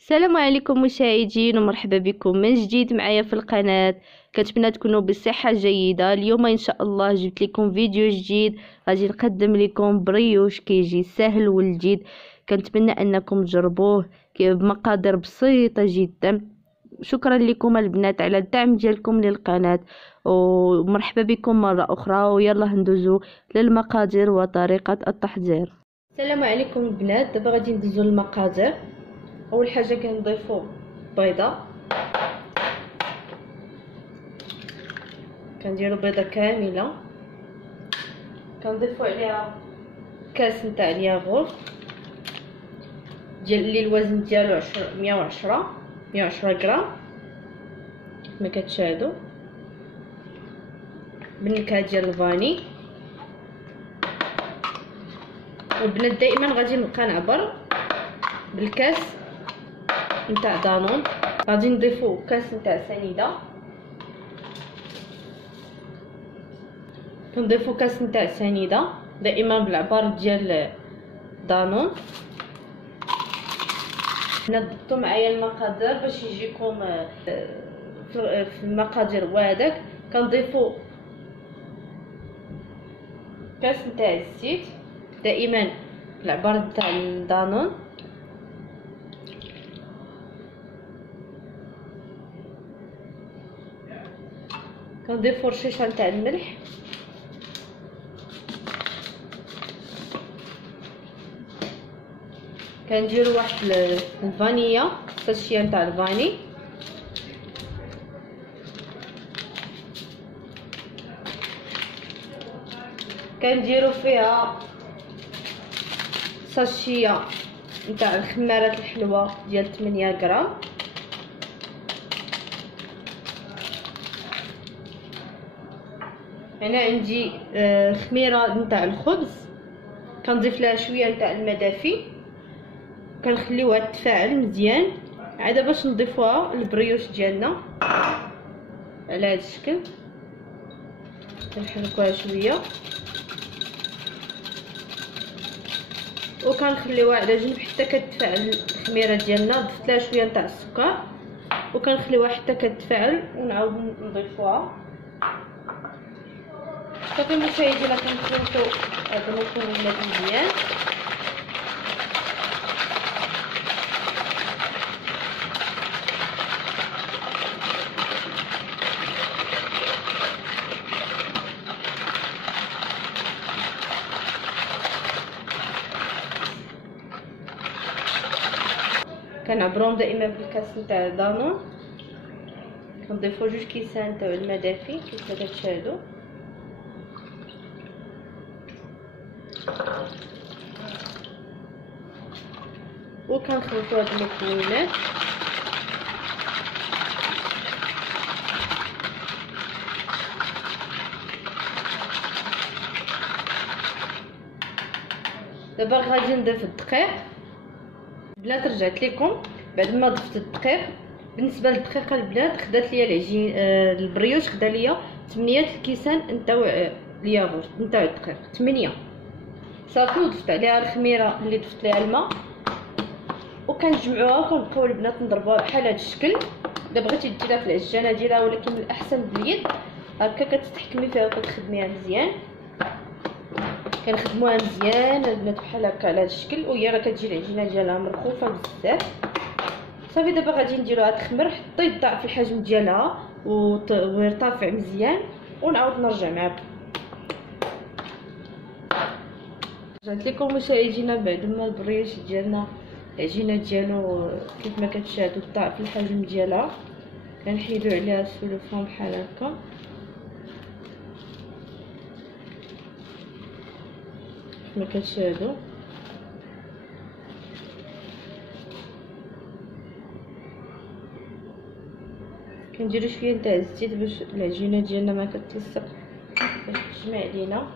السلام عليكم مشاهدين ومرحبا بكم من جديد معايا في القناة. كنتمنى تكونوا بصحة جيدة. اليوم ان شاء الله جبت لكم فيديو جديد غادي نقدم لكم بريوش كيجي سهل ولذيذ. كنتمنى انكم تجربوه بمقادير بسيطة جدا. شكرا لكم البنات على الدعم ديالكم للقناة ومرحبا بكم مرة اخرى، ويلا ندوزو للمقادير وطريقة التحضير. السلام عليكم البنات، دابا غادي ندوزو للمقادير. اول حاجه كنضيفوا بيضه، كنديروا بيضه كامله، كنضيفوا عليها كاس نتاع الياغورت ديال اللي الوزن ديالو 110 غرام كما كتشاهدوا، بالنكهه ديال الفاني. والبنات دائما غادي نبقى نعبر بالكاس نتاع دانون. غادي نضيفو كاس نتاع سنيده، كنضيفو كاس نتاع سنيده دائما بالعبار ديال دانون. هنا ضبطوا معايا المقادير باش يجيكم في المقادير وهذاك. كنضيفو كاس نتاع الزيت دائما بالعبار نتاع دانون. كنضيفو رشيشه نتاع الملح، كنديروا واحد الفانيلا، ساشيه نتاع الفاني، كنديروا فيها ساشيه نتاع الخمارات الحلوه ديال 8 غرام. هنا عندي خميره نتاع الخبز، كنضيف لها شويه نتاع الماء دافي، كنخليوها تفاعل مزيان عاد باش نضيفوها للبريوش ديالنا على هذا الشكل. كنحركوها شويه وكنخليوها على جنب حتى كتفاعل الخميره ديالنا. ضفت لها شويه نتاع السكر وكنخليوها حتى كتفاعل ونعاود نضيفوها. صافي مشاهدينا كنخلطو هاد المكونات مزيان. كنعبروهم دائما بالكاس نتاع دانون. كنضيفو 2 كيسان تاع الماء دافي كيف كتشاهدوا، وكنخلطوا هاد المكونات. دابا غادي نضيف الدقيق. البنات رجعت لكم بعد ما ضفت الدقيق. بالنسبه للدقيق البنات خدات ليا العجين البريوش خدا ليا 8 الكيسان نتاع الياغورت نتاع الدقيق 8 صافي. وضفت عليها الخميره اللي ضفت ليها الماء وكنجمعوها وكنبقاو البنات نضربوها بحال هذا الشكل. الا بغيتي ديرها في العجانه ديرها، ولكن الاحسن باليد هكا كتستحكمي فيها وكتخدميها مزيان. كنخدموها مزيان البنات بحال هكا على هذا الشكل، وهي راه كتجي العجينه ديالها مرخوفه بزاف. صافي دابا غادي نديروها تخمر حتى يضاعف الحجم ديالها ويرتفع مزيان، ونعاود نرجع معاكم. رجعت لكم مشاهدينا بعد ما البريوش ديالنا العجينه ديالو كيف ما كتشاهدوا ضاعف الحجم ديالها. كنحيدو عليها السلوفون بحال هكا كما كتشاهدوا. كنديروا شويه نتاع الزيت باش العجينه ديالنا ما كتلصق، باش تجمع لينا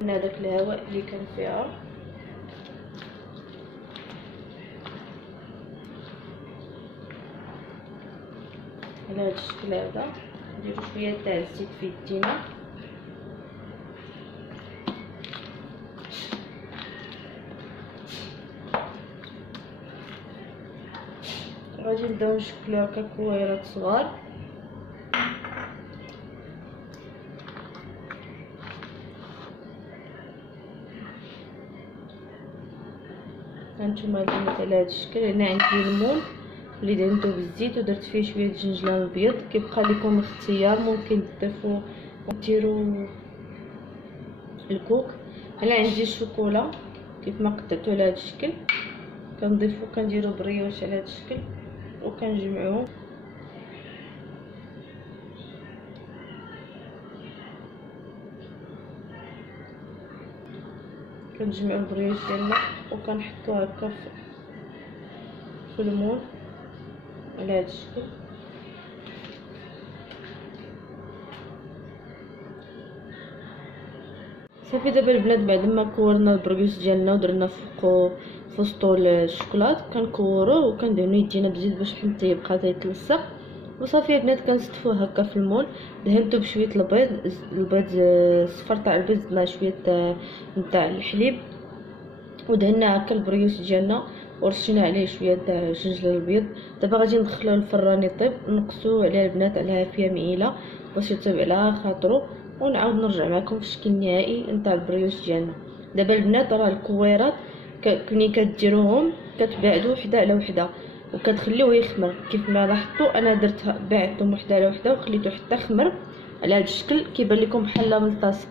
من هذاك الهواء اللي كان فيها. على هذا الشكل هذا نديروا شويه تاع الزيت في يدينا. غادي نبداو نشكلو هكا كويرات صغار. هانتوما البنات على هذا الشكل. هنا عندي المول اللي دهنته بالزيت ودرت فيه شويه الجنجلان الابيض، كيبقى لكم اختيار، ممكن تضيفوا وديروا الكوك. هنا عندي الشوكولا كيف ما قطعته على هذا الشكل، كنضيفو كنديرو بريوش على هذا الشكل وكنجمعوه. كنجمعو البريوش ديالنا وكنحطو هكا في المول على هذا الشكل. صافي دابا البنات بعد ما كورنا البرغوث ديالنا ودرنا فوقو فوسطو الشوكولات كنكوروه وكندهنو يدينا بالزيت باش حتى يبقى تيتلصق. وصافي البنات كنصدفوه هكا في المول. دهنتو بشويه البيض الصفر تاع البيض، زدنا شويه نتاع الحليب ودهنا هكا البريوش ديالنا ورشينا عليه شويه تاع الجنجل الابيض. دابا غادي ندخلوه للفران يطيب، نقصوه عليه البنات على عافيه مئيله باش يطيب على خاطرو، ونعاود نرجع معكم في الشكل النهائي نتاع البريوش ديالنا. دابا البنات راه الكويرات كني كديروهم كتبعدوا وحده على وحده وكتخليوه يخمر. كيف ما لاحظتوا انا درتها بعدتهم وحده على وحده وخليته حتى خمر على هذا الشكل، كيبان لكم بحال ملتصق